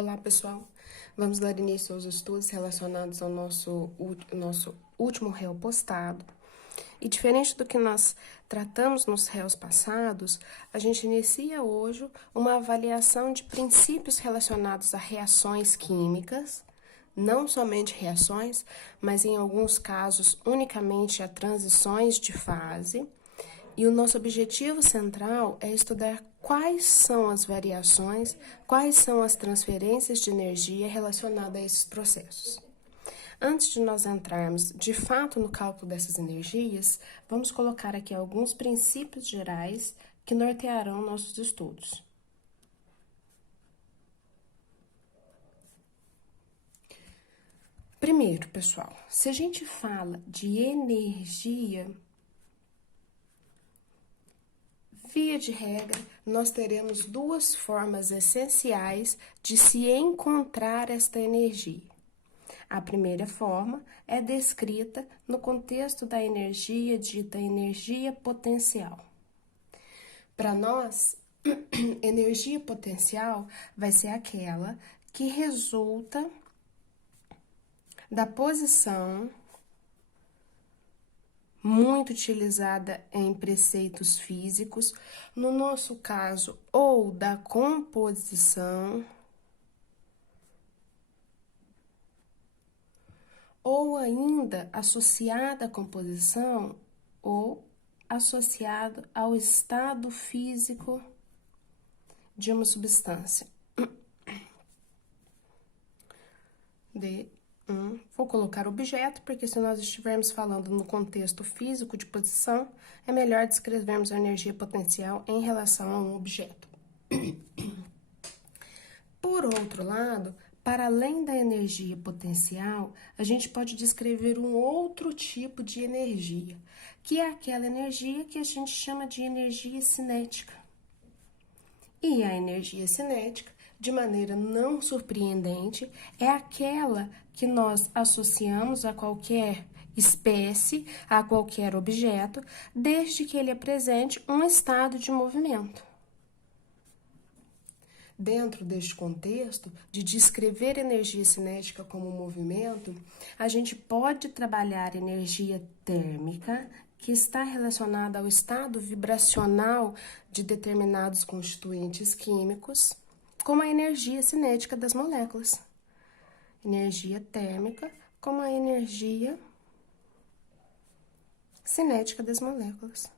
Olá, pessoal. Vamos dar início aos estudos relacionados ao nosso último réu postado. E diferente do que nós tratamos nos réus passados, a gente inicia hoje uma avaliação de princípios relacionados a reações químicas, não somente reações, mas em alguns casos unicamente a transições de fase. E o nosso objetivo central é estudar quais são as variações, quais são as transferências de energia relacionadas a esses processos. Antes de nós entrarmos de fato no cálculo dessas energias, vamos colocar aqui alguns princípios gerais que nortearão nossos estudos. Primeiro, pessoal, se a gente fala de energia, via de regra, nós teremos duas formas essenciais de se encontrar esta energia. A primeira forma é descrita no contexto da energia dita energia potencial. Para nós, energia potencial vai ser aquela que resulta da posição muito utilizada em preceitos físicos, no nosso caso, ou da composição, ou ainda associada à composição, ou associado ao estado físico de uma substância. Vou colocar objeto, porque se nós estivermos falando no contexto físico de posição, é melhor descrevermos a energia potencial em relação a um objeto. Por outro lado, para além da energia potencial, a gente pode descrever um outro tipo de energia, que é aquela energia que a gente chama de energia cinética. E a energia cinética, de maneira não surpreendente, é aquela que nós associamos a qualquer espécie, a qualquer objeto, desde que ele apresente um estado de movimento. Dentro deste contexto de descrever energia cinética como movimento, a gente pode trabalhar energia térmica, que está relacionada ao estado vibracional de determinados constituintes químicos, como a energia cinética das moléculas. Energia térmica como a energia cinética das moléculas.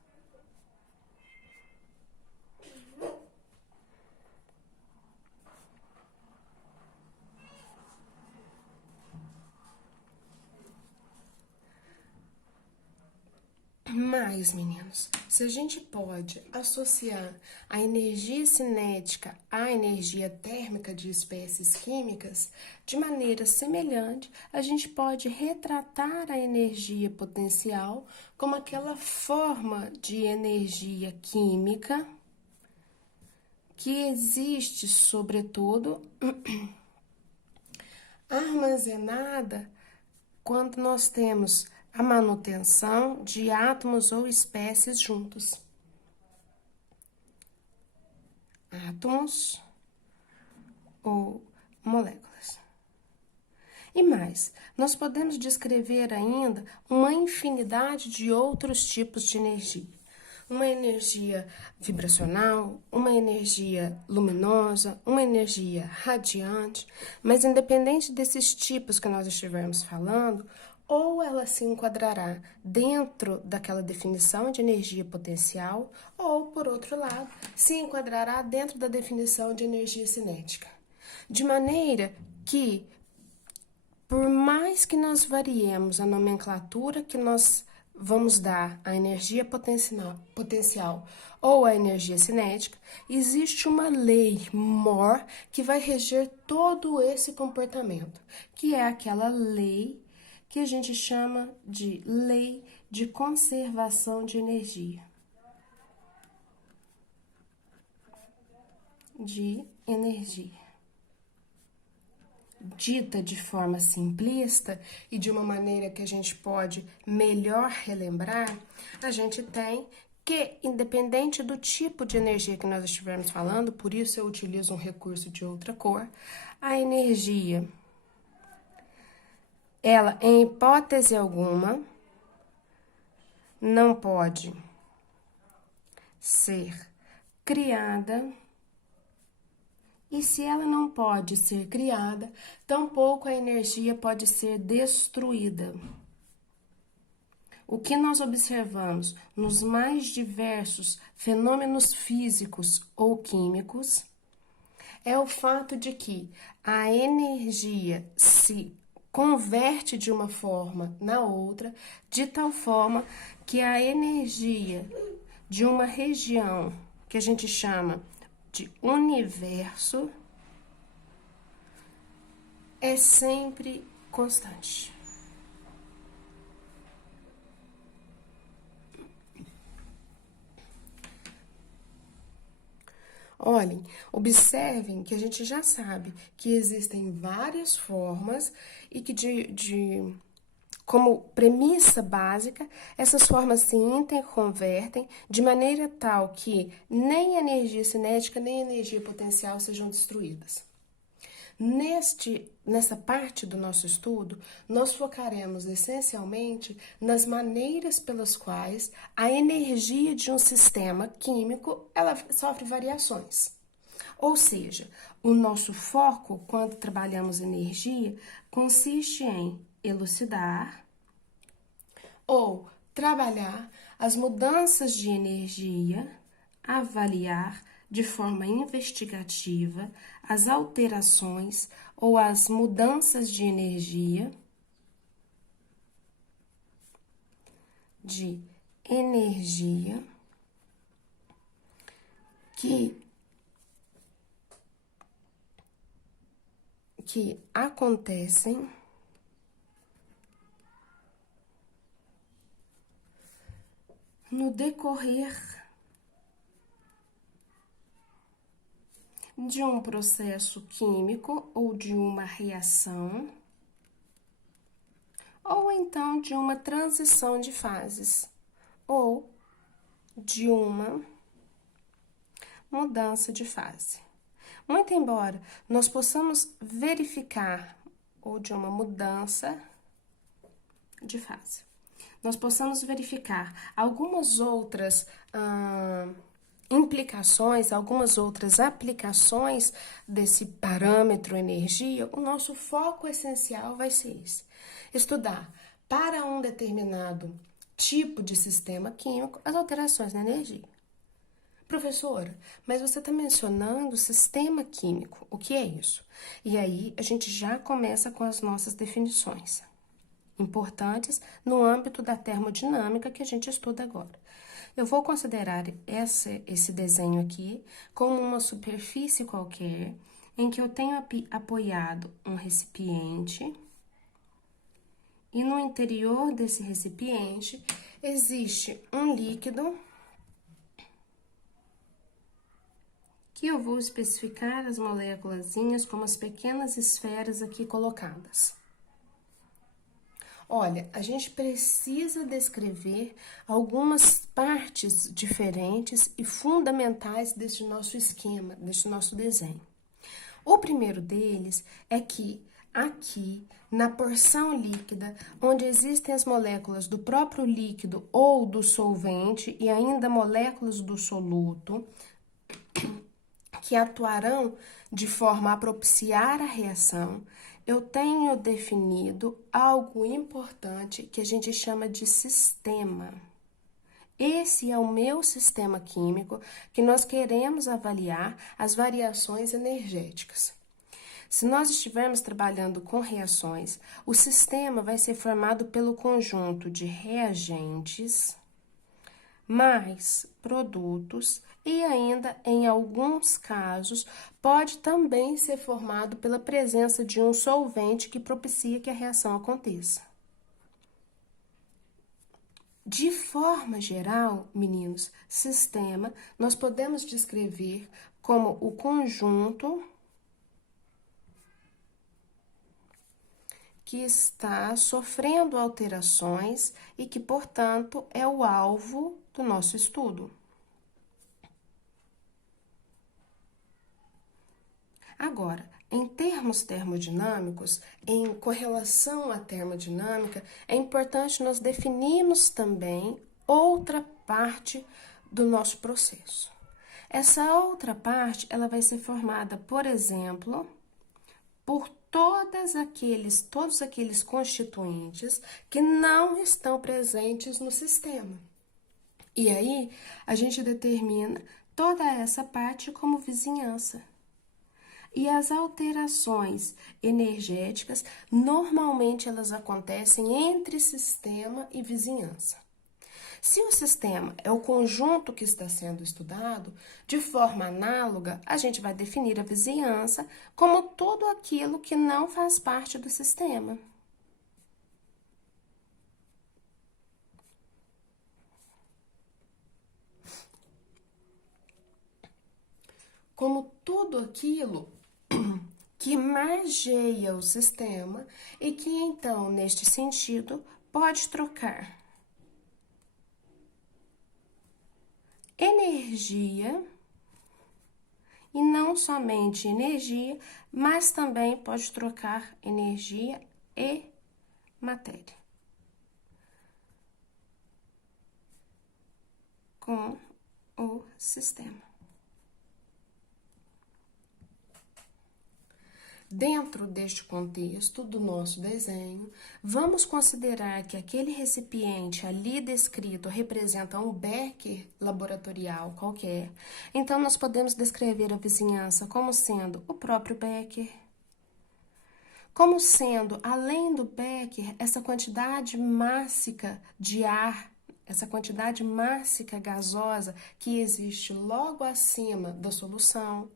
Mas, meninos, se a gente pode associar a energia cinética à energia térmica de espécies químicas, de maneira semelhante, a gente pode retratar a energia potencial como aquela forma de energia química que existe, sobretudo, armazenada quando nós temos a manutenção de átomos ou espécies juntos. Átomos ou moléculas. E mais, nós podemos descrever ainda uma infinidade de outros tipos de energia. Uma energia vibracional, uma energia luminosa, uma energia radiante, mas independente desses tipos que nós estivermos falando, ou ela se enquadrará dentro daquela definição de energia potencial, ou, por outro lado, se enquadrará dentro da definição de energia cinética. De maneira que, por mais que nós variemos a nomenclatura que nós vamos dar à energia potencial ou à energia cinética, existe uma lei maior que vai reger todo esse comportamento, que é aquela lei que a gente chama de lei de conservação de energia. Dita de forma simplista e de uma maneira que a gente pode melhor relembrar, a gente tem que, independente do tipo de energia que nós estivermos falando, por isso eu utilizo um recurso de outra cor, a energia, ela, em hipótese alguma, não pode ser criada, e se ela não pode ser criada, tampouco a energia pode ser destruída. O que nós observamos nos mais diversos fenômenos físicos ou químicos é o fato de que a energia se converte de uma forma na outra, de tal forma que a energia de uma região que a gente chama de universo é sempre constante. Olhem, observem que a gente já sabe que existem várias formas e que como premissa básica, essas formas se interconvertem de maneira tal que nem energia cinética nem energia potencial sejam destruídas. Nessa parte do nosso estudo, nós focaremos essencialmente nas maneiras pelas quais a energia de um sistema químico ela sofre variações. Ou seja, o nosso foco quando trabalhamos energia consiste em elucidar ou trabalhar as mudanças de energia, avaliar de forma investigativa as alterações ou as mudanças de energia que acontecem no decorrer de um processo químico ou de uma reação, ou então de uma transição de fases, ou de uma mudança de fase. Muito embora nós possamos verificar, ou de uma mudança de fase, nós possamos verificar algumas outras implicações, algumas outras aplicações desse parâmetro energia, o nosso foco essencial vai ser esse: estudar para um determinado tipo de sistema químico as alterações na energia. Professora, mas você está mencionando sistema químico, o que é isso? E aí a gente já começa com as nossas definições importantes no âmbito da termodinâmica que a gente estuda agora. Eu vou considerar esse desenho aqui como uma superfície qualquer em que eu tenho apoiado um recipiente e no interior desse recipiente existe um líquido que eu vou especificar as moléculazinhas como as pequenas esferas aqui colocadas. Olha, a gente precisa descrever algumas partes diferentes e fundamentais deste nosso esquema, deste nosso desenho. O primeiro deles é que aqui, na porção líquida, onde existem as moléculas do próprio líquido ou do solvente e ainda moléculas do soluto, que atuarão de forma a propiciar a reação, eu tenho definido algo importante que a gente chama de sistema. Esse é o meu sistema químico que nós queremos avaliar as variações energéticas. Se nós estivermos trabalhando com reações, o sistema vai ser formado pelo conjunto de reagentes mais produtos e ainda, em alguns casos, pode também ser formado pela presença de um solvente que propicia que a reação aconteça. De forma geral, meninos, sistema nós podemos descrever como o conjunto que está sofrendo alterações e que, portanto, é o alvo do nosso estudo. Agora, em termos termodinâmicos, em correlação à termodinâmica, é importante nós definirmos também outra parte do nosso processo. Essa outra parte, ela vai ser formada, por exemplo, por todos aqueles constituintes que não estão presentes no sistema. E aí, a gente determina toda essa parte como vizinhança. E as alterações energéticas, normalmente elas acontecem entre sistema e vizinhança. Se o sistema é o conjunto que está sendo estudado, de forma análoga, a gente vai definir a vizinhança como tudo aquilo que não faz parte do sistema. Como tudo aquilo que margeia o sistema e que, então, neste sentido, pode trocar energia, e não somente energia, mas também pode trocar energia e matéria com o sistema. Dentro deste contexto do nosso desenho, vamos considerar que aquele recipiente ali descrito representa um becker laboratorial qualquer. Então, nós podemos descrever a vizinhança como sendo o próprio becker, como sendo, além do becker, essa quantidade mássica de ar, essa quantidade mássica gasosa que existe logo acima da solução,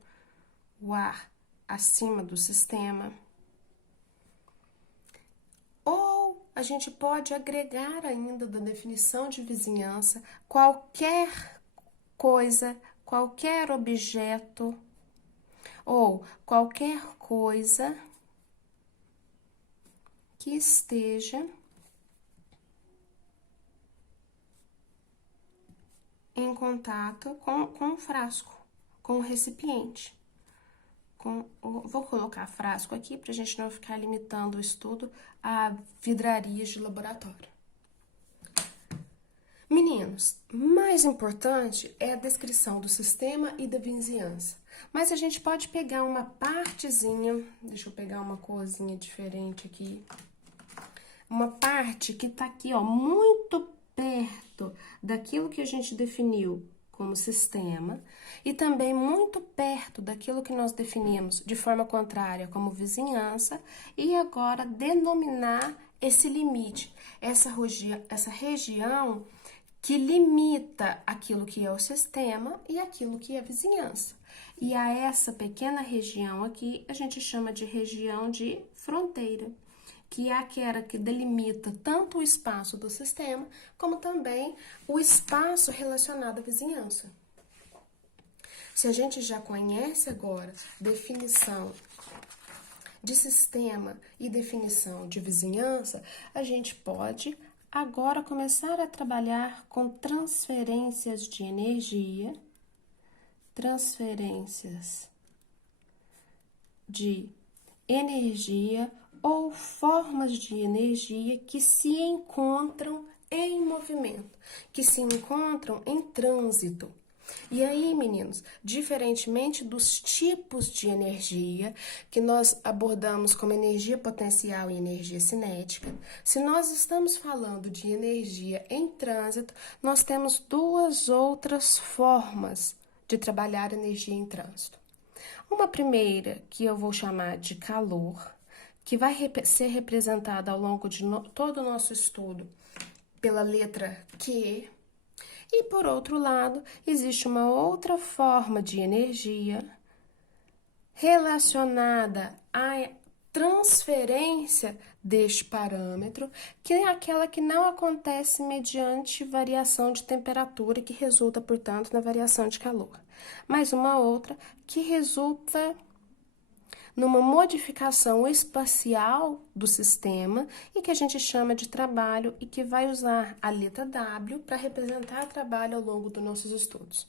o ar acima do sistema. Ou a gente pode agregar ainda da definição de vizinhança qualquer coisa, qualquer objeto ou qualquer coisa que esteja em contato com o frasco, com o recipiente. Vou colocar frasco aqui para a gente não ficar limitando o estudo a vidrarias de laboratório. Meninos, mais importante é a descrição do sistema e da vizinhança. Mas a gente pode pegar uma partezinha, deixa eu pegar uma corzinha diferente aqui. Uma parte que tá aqui, ó, muito perto daquilo que a gente definiu como sistema, e também muito perto daquilo que nós definimos de forma contrária como vizinhança, e agora denominar esse limite, essa região que limita aquilo que é o sistema e aquilo que é a vizinhança. E a essa pequena região aqui a gente chama de região de fronteira, que é aquela que delimita tanto o espaço do sistema, como também o espaço relacionado à vizinhança. Se a gente já conhece agora definição de sistema e definição de vizinhança, a gente pode agora começar a trabalhar com transferências de energia, ou formas de energia que se encontram em movimento, que se encontram em trânsito. E aí, meninos, diferentemente dos tipos de energia que nós abordamos como energia potencial e energia cinética, se nós estamos falando de energia em trânsito, nós temos duas outras formas de trabalhar energia em trânsito. Uma primeira, que eu vou chamar de calor, que vai ser representada ao longo de todo o nosso estudo pela letra Q. E, por outro lado, existe uma outra forma de energia relacionada à transferência deste parâmetro, que é aquela que não acontece mediante variação de temperatura, que resulta, portanto, na variação de calor. Mas uma outra que resulta numa modificação espacial do sistema e que a gente chama de trabalho e que vai usar a letra W para representar trabalho ao longo dos nossos estudos.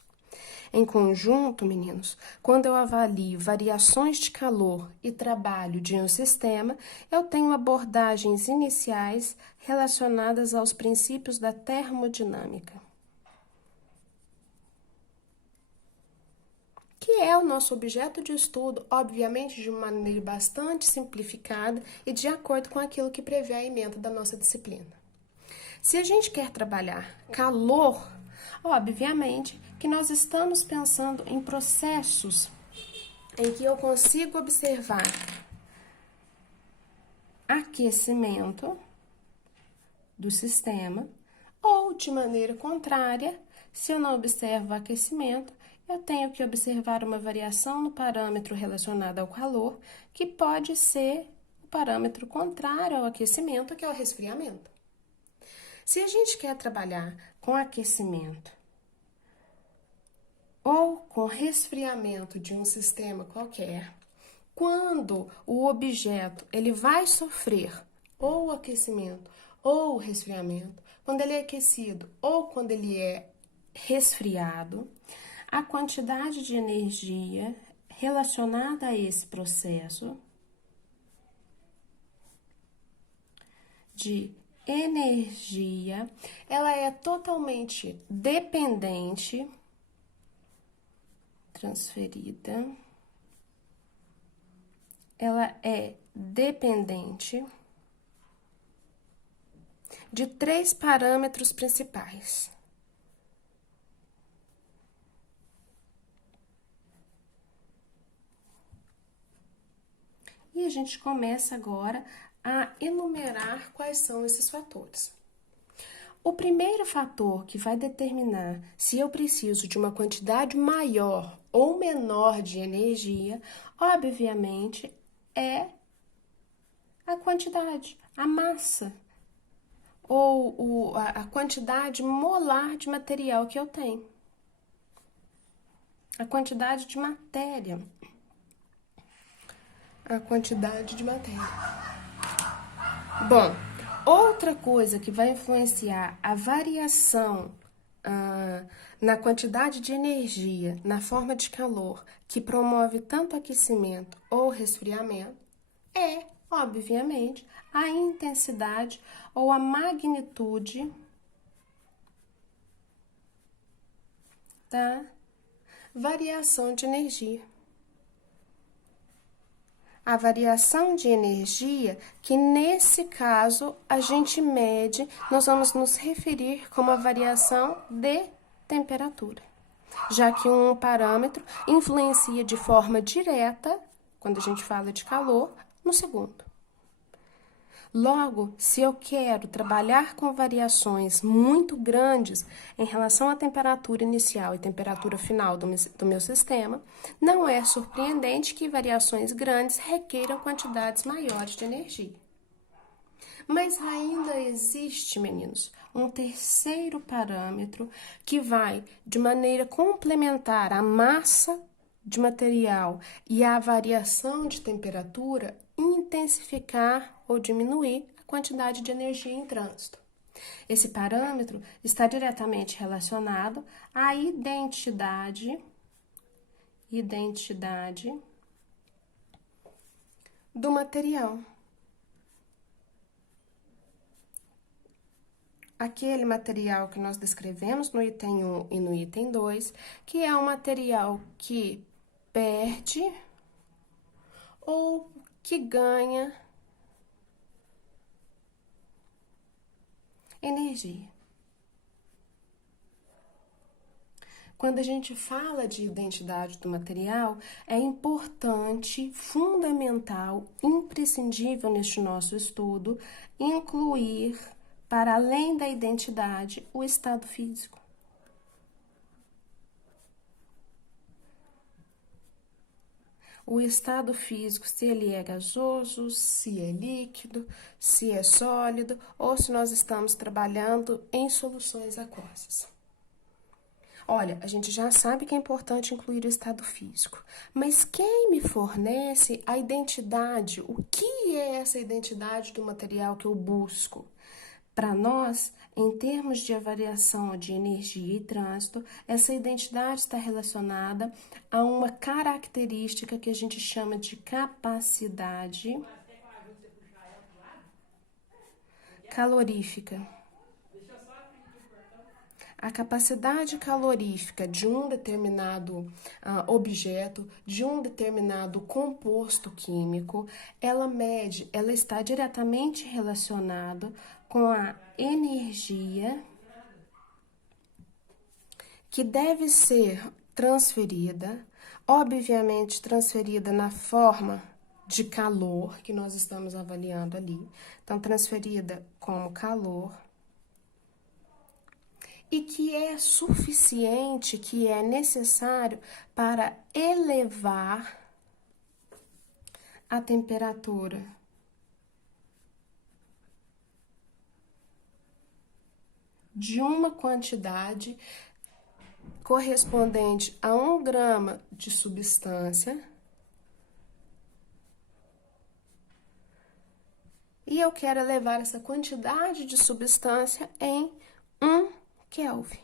Em conjunto, meninos, quando eu avalio variações de calor e trabalho de um sistema, eu tenho abordagens iniciais relacionadas aos princípios da termodinâmica, que é o nosso objeto de estudo, obviamente de uma maneira bastante simplificada e de acordo com aquilo que prevê a ementa da nossa disciplina. Se a gente quer trabalhar calor, obviamente que nós estamos pensando em processos em que eu consigo observar aquecimento do sistema, ou de maneira contrária, se eu não observo aquecimento, eu tenho que observar uma variação no parâmetro relacionado ao calor, que pode ser o parâmetro contrário ao aquecimento, que é o resfriamento. Se a gente quer trabalhar com aquecimento ou com resfriamento de um sistema qualquer, quando o objeto ele vai sofrer ou aquecimento ou resfriamento, quando ele é aquecido ou quando ele é resfriado, a quantidade de energia relacionada a esse processo de energia, ela é totalmente dependente, transferida, ela é dependente de 3 parâmetros principais. E a gente começa agora a enumerar quais são esses fatores. O primeiro fator que vai determinar se eu preciso de uma quantidade maior ou menor de energia, obviamente, é a quantidade, a massa, ou a quantidade molar de material que eu tenho. A quantidade de matéria. A quantidade de matéria. Bom, outra coisa que vai influenciar a variação na quantidade de energia, na forma de calor, que promove tanto aquecimento ou resfriamento, é, obviamente, a intensidade ou a magnitude da variação de energia. A variação de energia, que nesse caso a gente mede, nós vamos nos referir como a variação de temperatura, já que um parâmetro influencia de forma direta, quando a gente fala de calor, no segundo. Logo, se eu quero trabalhar com variações muito grandes em relação à temperatura inicial e temperatura final do meu sistema, não é surpreendente que variações grandes requeiram quantidades maiores de energia. Mas ainda existe, meninos, um terceiro parâmetro que vai, de maneira complementar à massa de material e à variação de temperatura, intensificar ou diminuir a quantidade de energia em trânsito. Esse parâmetro está diretamente relacionado à identidade do material. Aquele material que nós descrevemos no item 1 e no item 2, que é um material que perde ou que ganha energia. Quando a gente fala de identidade do material, é importante, fundamental, imprescindível neste nosso estudo, incluir, para além da identidade, o estado físico. O estado físico, se ele é gasoso, se é líquido, se é sólido, ou se nós estamos trabalhando em soluções aquosas. Olha, a gente já sabe que é importante incluir o estado físico, mas quem me fornece a identidade? O que é essa identidade do material que eu busco? Para nós, em termos de avaliação de energia e trânsito, essa identidade está relacionada a uma característica que a gente chama de capacidade calorífica. A capacidade calorífica de um determinado objeto, de um determinado composto químico, ela está diretamente relacionada com a energia que deve ser transferida, obviamente transferida na forma de calor que nós estamos avaliando ali. Então, transferida como calor e que é suficiente, que é necessário para elevar a temperatura de uma quantidade correspondente a 1 grama de substância. E eu quero elevar essa quantidade de substância em 1 Kelvin.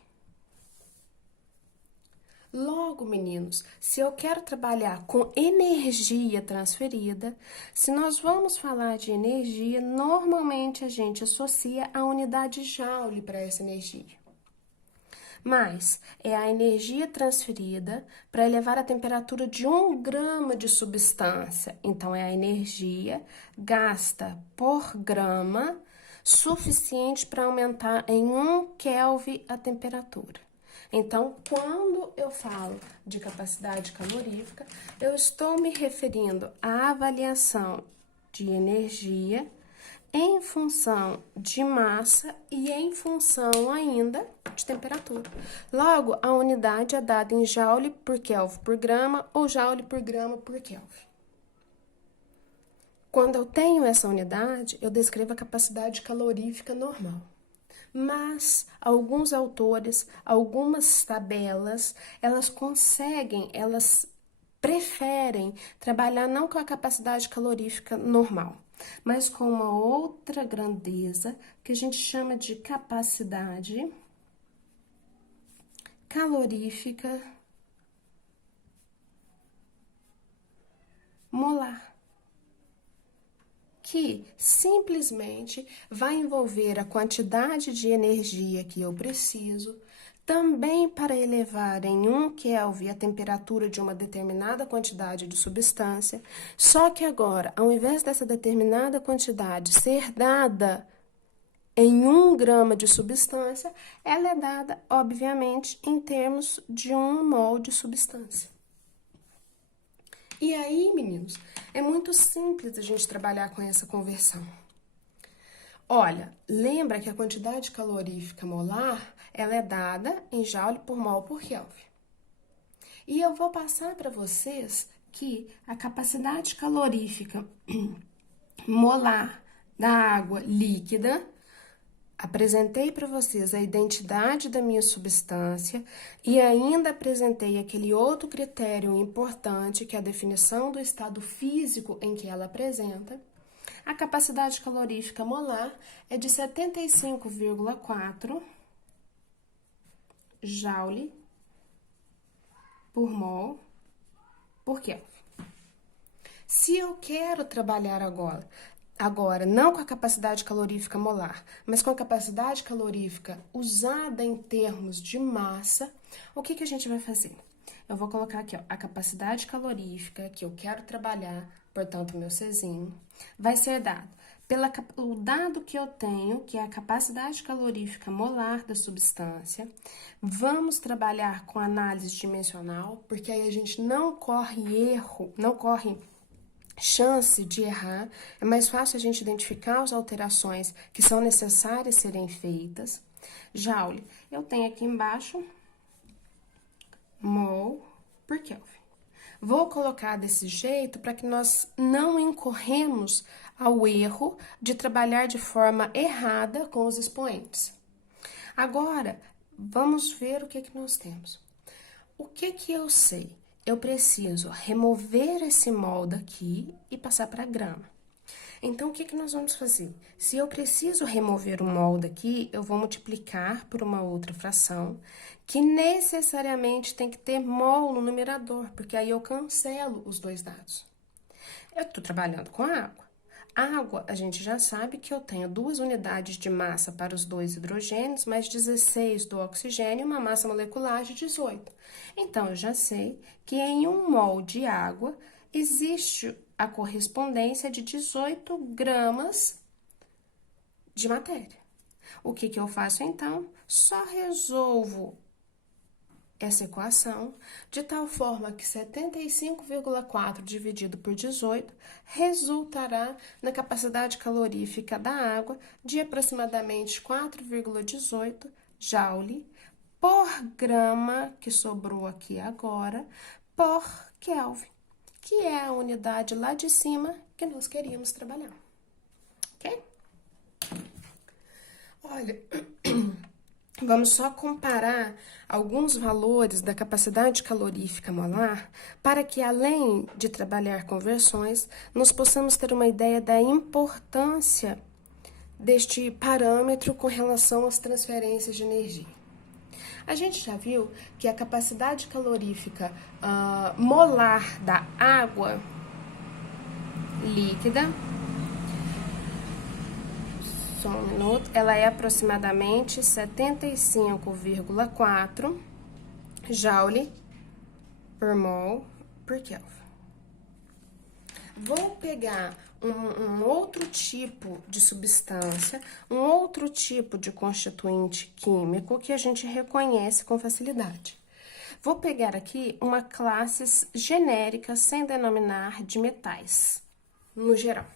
Logo, meninos, se eu quero trabalhar com energia transferida, se nós vamos falar de energia, normalmente a gente associa a unidade Joule para essa energia. Mas é a energia transferida para elevar a temperatura de 1 grama de substância. Então, é a energia gasta por grama suficiente para aumentar em 1 Kelvin a temperatura. Então, quando eu falo de capacidade calorífica, eu estou me referindo à avaliação de energia em função de massa e em função ainda de temperatura. Logo, a unidade é dada em joule por Kelvin por grama ou joule por grama por Kelvin. Quando eu tenho essa unidade, eu descrevo a capacidade calorífica normal. Mas alguns autores, algumas tabelas, elas preferem trabalhar não com a capacidade calorífica normal, mas com uma outra grandeza que a gente chama de capacidade calorífica molar, que simplesmente vai envolver a quantidade de energia que eu preciso, também para elevar em 1 Kelvin a temperatura de uma determinada quantidade de substância, só que agora, ao invés dessa determinada quantidade ser dada em 1 grama de substância, ela é dada, obviamente, em termos de 1 mol de substância. E aí, meninos, é muito simples a gente trabalhar com essa conversão. Olha, lembra que a quantidade calorífica molar, ela é dada em joule por mol por Kelvin. E eu vou passar para vocês que a capacidade calorífica molar da água líquida, apresentei para vocês a identidade da minha substância e ainda apresentei aquele outro critério importante, que é a definição do estado físico em que ela apresenta. A capacidade calorífica molar é de 75,4 joule por mol por Kelvin. Se eu quero trabalhar agora, não com a capacidade calorífica molar, mas com a capacidade calorífica usada em termos de massa, o que a gente vai fazer? Eu vou colocar aqui, ó, a capacidade calorífica que eu quero trabalhar, portanto, meu Czinho, vai ser dado o dado que eu tenho, que é a capacidade calorífica molar da substância. Vamos trabalhar com análise dimensional, porque aí a gente não corre erro, não corre chance de errar, é mais fácil a gente identificar as alterações que são necessárias serem feitas. Joule, eu tenho aqui embaixo mol por Kelvin. Vou colocar desse jeito para que nós não incorremos ao erro de trabalhar de forma errada com os expoentes. Agora, vamos ver o que nós temos. O que eu sei? Eu preciso remover esse mol daqui e passar para a grama. Então, o que nós vamos fazer? Se eu preciso remover o mol daqui, eu vou multiplicar por uma outra fração, que necessariamente tem que ter mol no numerador, porque aí eu cancelo os dois dados. Eu estou trabalhando com água. Água, a gente já sabe que eu tenho 2 unidades de massa para os 2 hidrogênios, mais 16 do oxigênio e uma massa molecular de 18. Então, eu já sei que em 1 mol de água existe a correspondência de 18 gramas de matéria. O que eu faço então? Só resolvo essa equação de tal forma que 75,4 dividido por 18 resultará na capacidade calorífica da água de aproximadamente 4,18 joule por grama, que sobrou aqui agora, por Kelvin, que é a unidade lá de cima que nós queríamos trabalhar. Ok? Olha, vamos só comparar alguns valores da capacidade calorífica molar para que, além de trabalhar conversões, nós possamos ter uma ideia da importância deste parâmetro com relação às transferências de energia. A gente já viu que a capacidade calorífica molar da água líquida, só um minuto, ela é aproximadamente 75,4 joule por mol por Kelvin. Vou pegar um outro tipo de substância, um outro tipo de constituinte químico que a gente reconhece com facilidade. Vou pegar aqui uma classe genérica sem denominar de metais, no geral,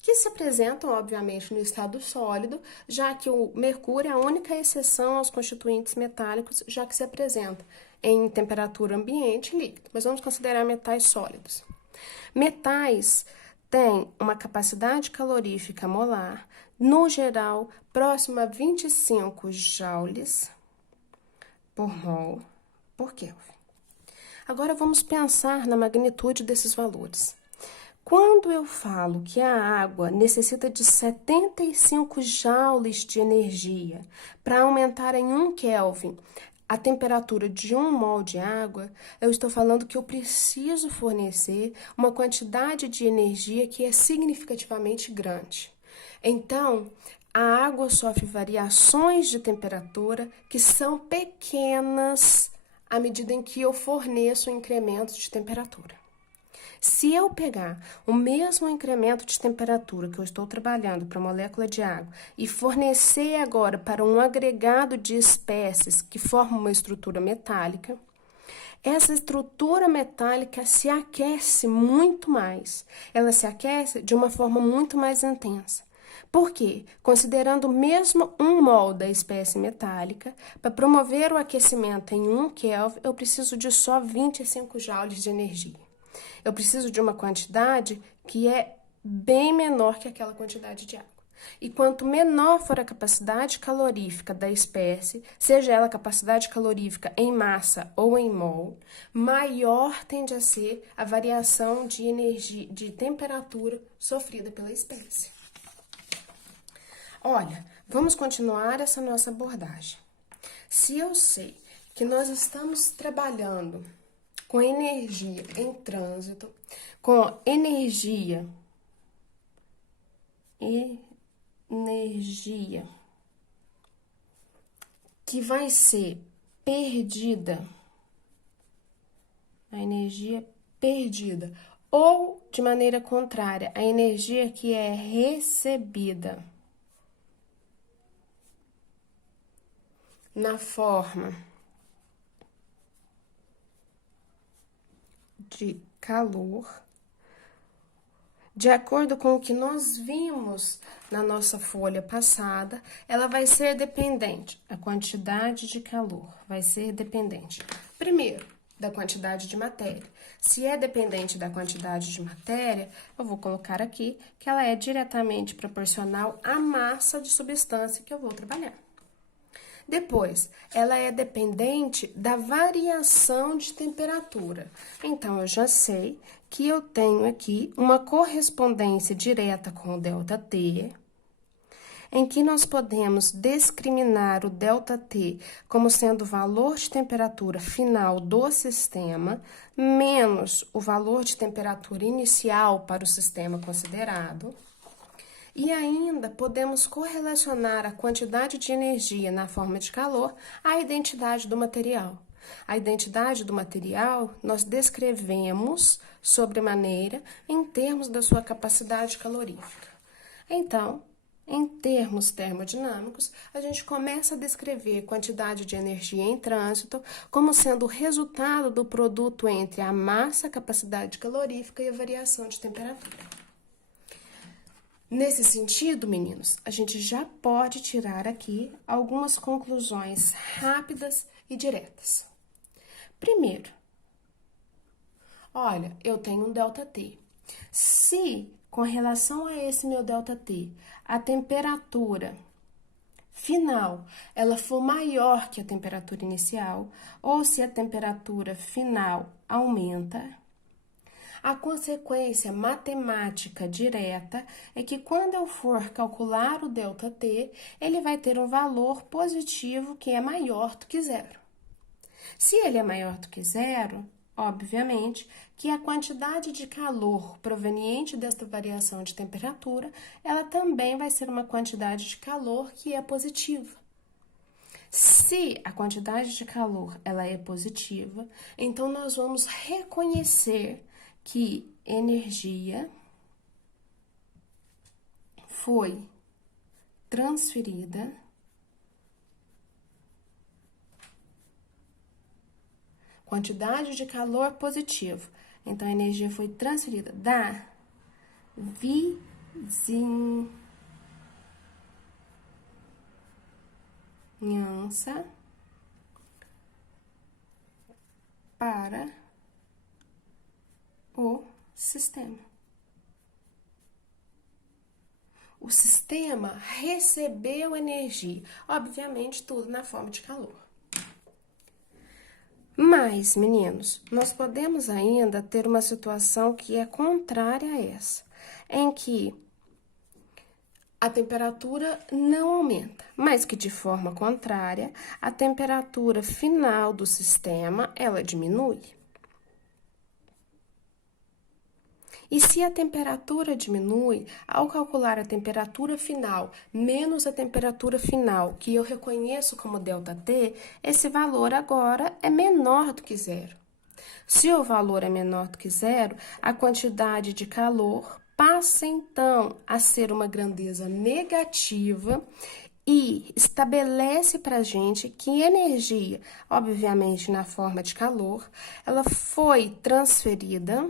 que se apresentam, obviamente, no estado sólido, já que o mercúrio é a única exceção aos constituintes metálicos, já que se apresenta em temperatura ambiente líquido, mas vamos considerar metais sólidos. Metais têm uma capacidade calorífica molar, no geral, próxima a 25 joules por mol por Kelvin. Agora vamos pensar na magnitude desses valores. Quando eu falo que a água necessita de 75 joules de energia para aumentar em 1 Kelvin a temperatura de 1 mol de água, eu estou falando que eu preciso fornecer uma quantidade de energia que é significativamente grande. Então, a água sofre variações de temperatura que são pequenas à medida em que eu forneço incrementos de temperatura. Se eu pegar o mesmo incremento de temperatura que eu estou trabalhando para a molécula de água e fornecer agora para um agregado de espécies que formam uma estrutura metálica, essa estrutura metálica se aquece muito mais. Ela se aquece de uma forma muito mais intensa. Por quê? Considerando mesmo 1 mol da espécie metálica, para promover o aquecimento em 1 Kelvin, eu preciso de só 25 joules de energia. Eu preciso de uma quantidade que é bem menor que aquela quantidade de água. E quanto menor for a capacidade calorífica da espécie, seja ela capacidade calorífica em massa ou em mol, maior tende a ser a variação de energia, de temperatura sofrida pela espécie. Olha, vamos continuar essa nossa abordagem. Se eu sei que nós estamos trabalhando com energia em trânsito, com energia que vai ser perdida, a energia perdida, ou de maneira contrária, a energia que é recebida na forma de calor, de acordo com o que nós vimos na nossa folha passada, ela vai ser dependente, a quantidade de calor vai ser dependente, primeiro, da quantidade de matéria. Se é dependente da quantidade de matéria, eu vou colocar aqui que ela é diretamente proporcional à massa de substância que eu vou trabalhar. Depois, ela é dependente da variação de temperatura. Então, eu já sei que eu tenho aqui uma correspondência direta com o ΔT, em que nós podemos discriminar o ΔT como sendo o valor de temperatura final do sistema, menos o valor de temperatura inicial para o sistema considerado. E ainda podemos correlacionar a quantidade de energia na forma de calor à identidade do material. A identidade do material nós descrevemos sobremaneira em termos da sua capacidade calorífica. Então, em termos termodinâmicos, a gente começa a descrever quantidade de energia em trânsito como sendo o resultado do produto entre a massa, a capacidade calorífica e a variação de temperatura. Nesse sentido, meninos, a gente já pode tirar aqui algumas conclusões rápidas e diretas. Primeiro, olha, eu tenho um ΔT. Se, com relação a esse meu ΔT, a temperatura final, ela for maior que a temperatura inicial, ou se a temperatura final aumenta, a consequência matemática direta é que quando eu for calcular o ΔT, ele vai ter um valor positivo que é maior do que zero. Se ele é maior do que zero, obviamente que a quantidade de calor proveniente desta variação de temperatura, ela também vai ser uma quantidade de calor que é positiva. Se a quantidade de calor ela é positiva, então nós vamos reconhecer que energia foi transferida quantidade de calor positivo. Então, a energia foi transferida da vizinhança para o sistema. O sistema recebeu energia, obviamente tudo na forma de calor. Mas, meninos, nós podemos ainda ter uma situação que é contrária a essa, em que a temperatura não aumenta, mas que de forma contrária, a temperatura final do sistema, ela diminui. E se a temperatura diminui, ao calcular a temperatura final menos a temperatura final, que eu reconheço como ΔT, esse valor agora é menor do que zero. Se o valor é menor do que zero, a quantidade de calor passa então a ser uma grandeza negativa e estabelece para a gente que energia, obviamente na forma de calor, ela foi transferida